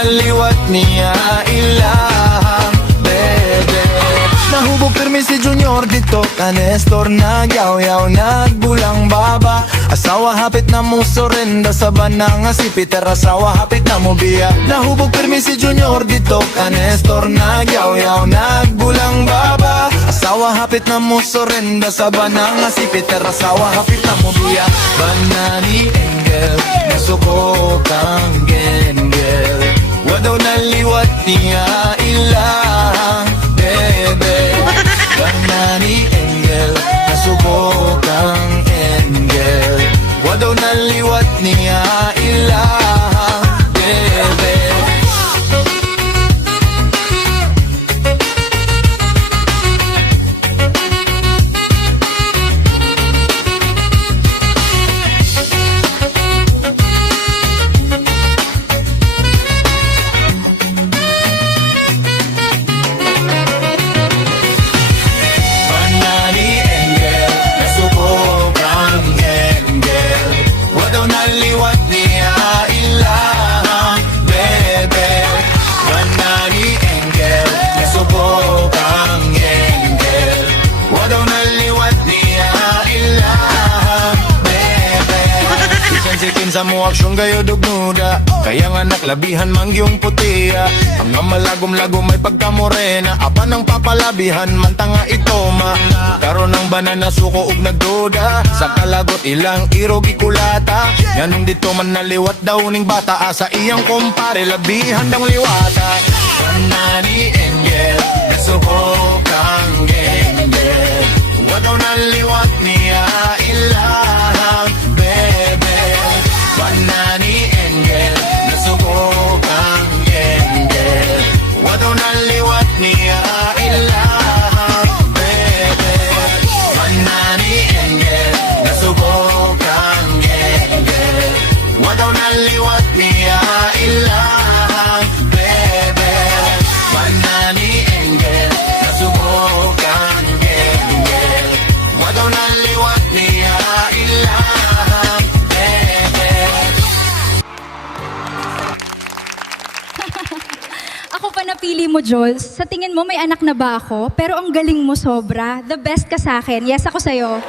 naliwat niya ilang bebe. Nahubog pirmi si Junior dito ka Nestor, nagyaw-yaw nagbulang baba. Asawa hapit na mo sorenda sa banang si Peter, asawa hapit na mo biya. Nahubog pirmi si Junior dito ka Nestor, nagyaw-yaw nagbulang baba. Asawa hapit na mo sorenda sa banang si Peter, asawa hapit na mo biya. Banani Engel, nasubok ang gengel, wadaw naliwat niya ilang bebe. Banani Engel, nasubok ang engel, wadaw naliwat niya ilang bebe. Sa mo aksyon gayo dugnuda, kaya nga naklabihan mangyong putia. Ang malagom-lagom may pagkamorena, apa nang papalabihan man tanga ito ma. Karon ng banana suko ug nagduda, sa kalagot ilang irog ikulata. Nganong dito man naliwat daw ning bata, asa iyang kumpare labihan dang liwata. Banani Engel, nasubok ang gengel, wadaw naliwat niya ilang bebe. Banani Engel, nasubok ang engel, wadaw naliwat niya ilang bebe. Banani Engel, nasubok ang engel, wadaw naliwat niya ilang bebe. Banani Engel, nasubok ang engel, wadaw naliwat niya ilang. Ako pa napili mo, Jules. Sa tingin mo, may anak na ba ako? Pero ang galing mo sobra. The best ka sa akin. Yes, ako sa'yo.